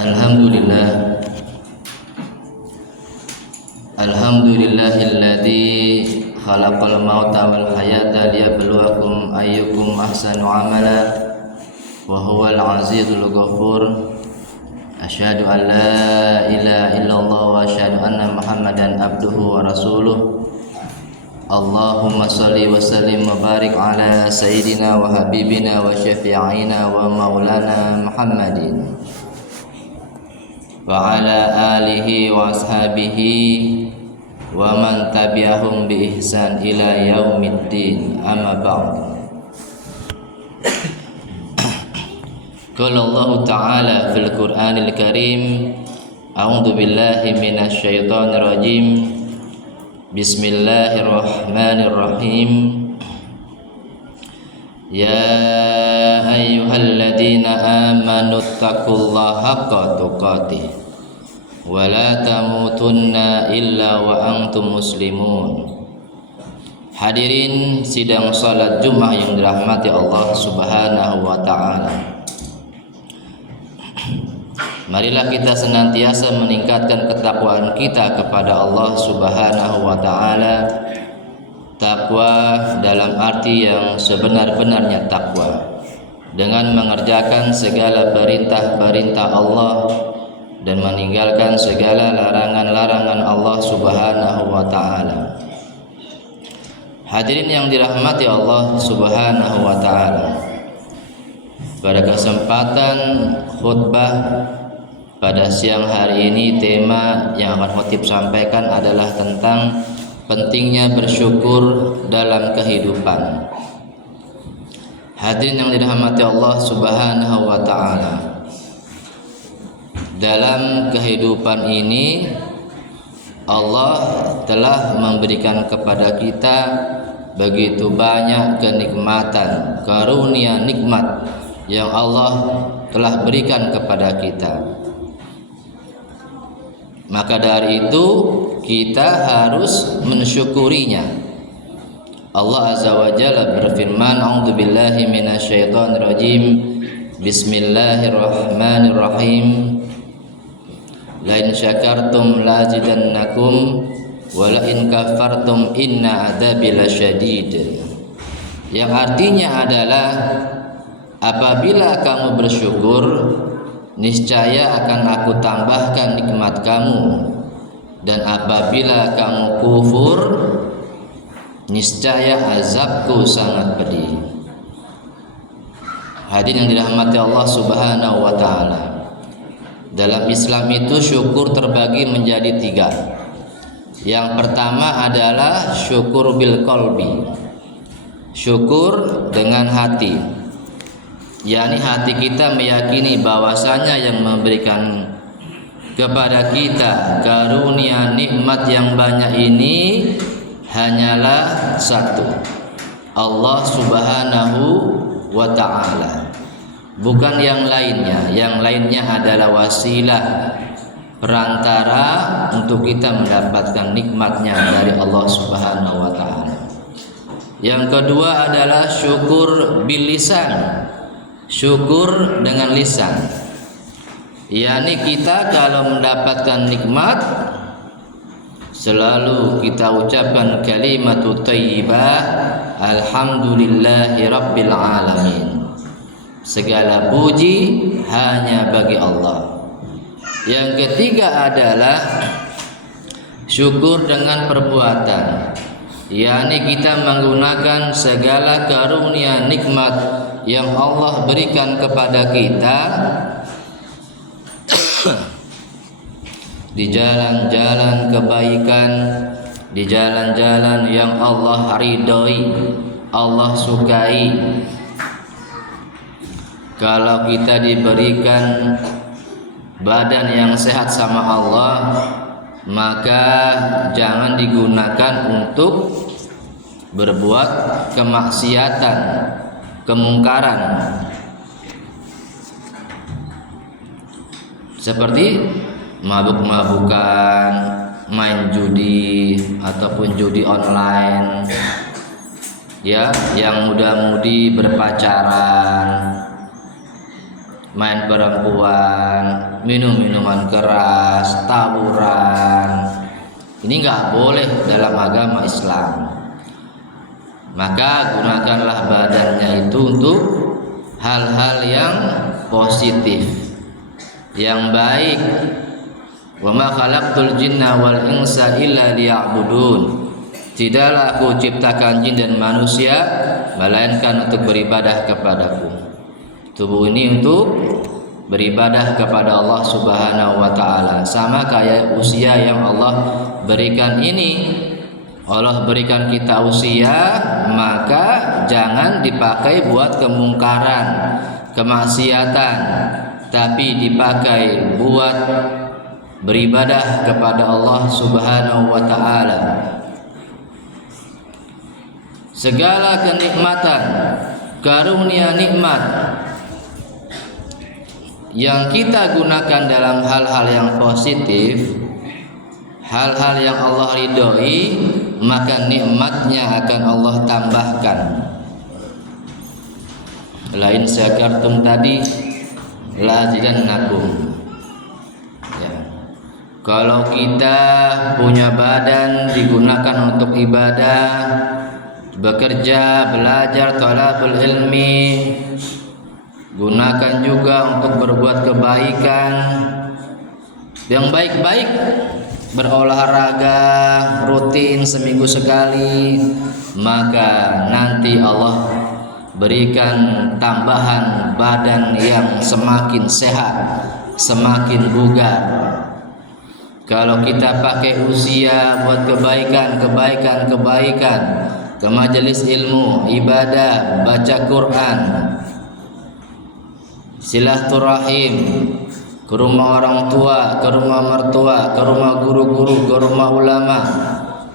Alhamdulillah Alhamdulillahilladzi khalaqal mauta wal hayata liyabluwakum ayyukum ahsanu amala wa huwal azizul ghafur. Asyhadu an la ilaha illallah wa asyhadu anna Muhammadan abduhu wa rasuluh. Allahumma salli wa sallim wa barik ala sayyidina wa habibina wa syafi'ina wa maulana Muhammadin wa ala alihi wa ashabihi wa man tabi'ahum bi ihsan ila yaumiddin, amma ba'd. Qala Allah Ta'ala fil Qur'anil Karim, a'udzu billahi minasy syaithanir rajim. Bismillahirrahmanirrahim. Ya ayyuhalladzina amanu taqullaha haqqa tuqatih wa la tamutunna illa wa antum muslimun. Hadirin sidang salat Jumat yang dirahmati Allah Subhanahu wa taala. Marilah kita senantiasa meningkatkan ketakwaan kita kepada Allah Subhanahu wa taala. Takwa dalam arti yang sebenar-benarnya takwa, dengan mengerjakan segala perintah-perintah Allah dan meninggalkan segala larangan-larangan Allah Subhanahu wa taala. Hadirin yang dirahmati Allah Subhanahu wa taala, pada kesempatan khutbah pada siang hari ini, tema yang akan khotib sampaikan adalah tentang pentingnya bersyukur dalam kehidupan. Hadirin yang dirahmati Allah Subhanahu wa taala, dalam kehidupan ini Allah telah memberikan kepada kita begitu banyak kenikmatan, karunia nikmat yang Allah telah berikan kepada kita. Maka dari itu kita harus mensyukurinya. Allah Azza wa Jalla berfirman, a'udzu billahi minasyaitonir rajim. Bismillahirrahmanirrahim. La in syakartum lazidannakum wa la in kafartum inna adzabi lasyadid. Yang artinya adalah, apabila kamu bersyukur, niscaya akan aku tambahkan nikmat kamu, dan apabila kamu kufur, niscaya azabku sangat pedih. Hadirin yang dirahmati Allah Subhanahu wa taala, dalam Islam itu syukur terbagi menjadi 3. Yang pertama adalah syukur bil qalbi, syukur dengan hati, yakni hati kita meyakini bahwasanya yang memberikan kepada kita karunia nikmat yang banyak ini hanyalah satu, Allah Subhanahu wa ta'ala, bukan yang lainnya. Yang lainnya adalah wasilah, perantara untuk kita mendapatkan nikmatnya dari Allah Subhanahu wa ta'ala. Yang kedua adalah syukur bil lisan, syukur dengan lisan, yakni kita kalau mendapatkan nikmat selalu kita ucapkan kalimatut thayyibah, alhamdulillahi rabbil alamin, segala puji hanya bagi Allah. Yang ketiga adalah syukur dengan perbuatan, yakni kita menggunakan segala karunia nikmat yang Allah berikan kepada kita di jalan-jalan kebaikan, di jalan-jalan yang Allah ridhoi, Allah sukai. Kalau kita diberikan badan yang sehat sama Allah, maka jangan digunakan untuk berbuat kemaksiatan, kemungkaran, seperti mabuk-mabukan, main judi ataupun judi online, ya, yang muda-mudi berpacaran, main perempuan, minum minuman keras, tawuran. Ini nggak boleh dalam agama Islam. Maka gunakanlah badannya itu untuk hal-hal yang positif, yang baik. Wa ma khalaqtul jinna wal insa illa liya'budun. Tidaklah aku ciptakan jin dan manusia melainkan untuk beribadah kepadaku. Tubuh ini untuk beribadah kepada Allah Subhanahu wa taala. Sama kayak usia yang Allah berikan ini. Allah berikan kita usia, maka jangan dipakai buat kemungkaran, kemaksiatan, tapi dipakai buat beribadah kepada Allah Subhanahu wa taala. Segala kenikmatan, karunia nikmat yang kita gunakan dalam hal-hal yang positif, hal-hal yang Allah ridhoi, maka nikmatnya akan Allah tambahkan. Lain syakartum tadi la azidannakum. Ya. Kalau kita punya badan digunakan untuk ibadah, bekerja, belajar, thalabul ilmi, gunakan juga untuk berbuat kebaikan yang baik-baik, berolahraga rutin seminggu sekali, maka nanti Allah berikan tambahan badan yang semakin sehat, semakin bugar. Kalau kita pakai usia buat kebaikan, ke majelis ilmu, ibadah, baca Quran, silaturahim, ke rumah orang tua, ke rumah mertua, ke rumah guru-guru, ke rumah ulama,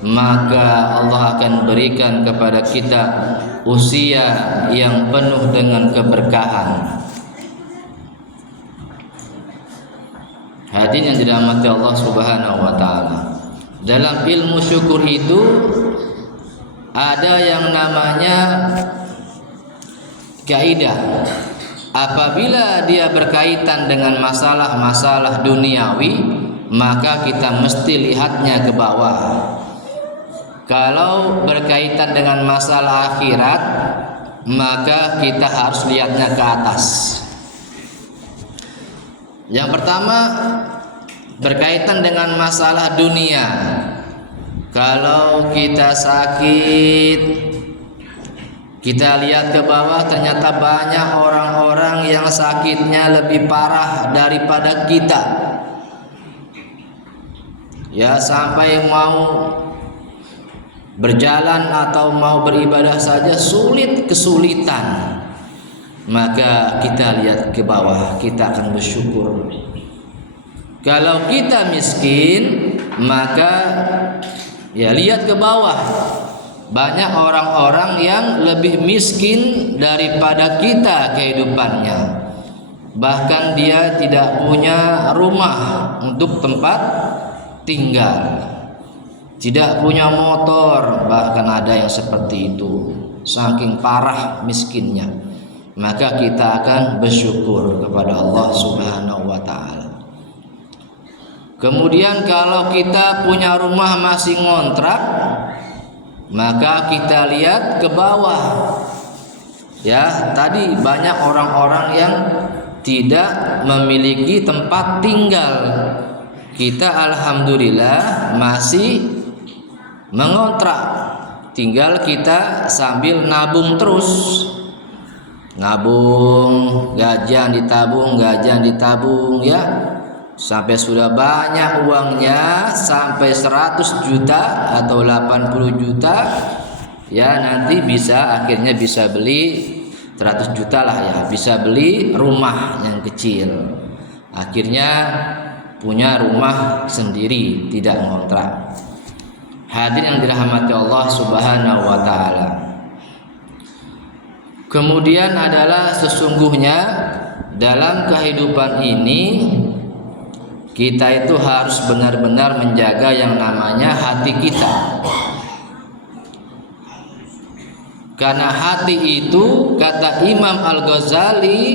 maka Allah akan berikan kepada kita usia yang penuh dengan keberkahan. Hadirin yang dirahmati Allah Subhanahu wa taala. Dalam ilmu syukur itu ada yang namanya kaidah. Apabila dia berkaitan dengan masalah-masalah duniawi, maka kita mesti lihatnya ke bawah. Kalau berkaitan dengan masalah akhirat, maka kita harus lihatnya ke atas. Yang pertama, berkaitan dengan masalah dunia. Kalau kita sakit, kita lihat ke bawah, ternyata banyak orang-orang yang sakitnya lebih parah daripada kita. Ya, sampai mau berjalan atau mau beribadah saja kesulitan. Maka kita lihat ke bawah, kita akan bersyukur. Kalau kita miskin, maka ya lihat ke bawah. Banyak orang-orang yang lebih miskin daripada kita kehidupannya. Bahkan dia tidak punya rumah untuk tempat tinggal, tidak punya motor, bahkan ada yang seperti itu, saking parah miskinnya. Maka kita akan bersyukur kepada Allah Subhanahu wa taala. Kemudian kalau kita punya rumah masih ngontrak, maka kita lihat ke bawah. Ya, tadi banyak orang-orang yang tidak memiliki tempat tinggal. Kita alhamdulillah masih mengontrak. Tinggal kita sambil nabung terus. Nabung, gajian ditabung ya. Sampai sudah banyak uangnya, sampai 100 juta atau 80 juta, ya nanti akhirnya bisa beli 100 juta lah ya, bisa beli rumah yang kecil. Akhirnya punya rumah sendiri, tidak ngontrak. Hadirin yang dirahmati Allah Subhanahu wa taala. Kemudian adalah sesungguhnya dalam kehidupan ini kita itu harus benar-benar menjaga yang namanya hati kita. Karena hati itu, kata Imam Al-Ghazali,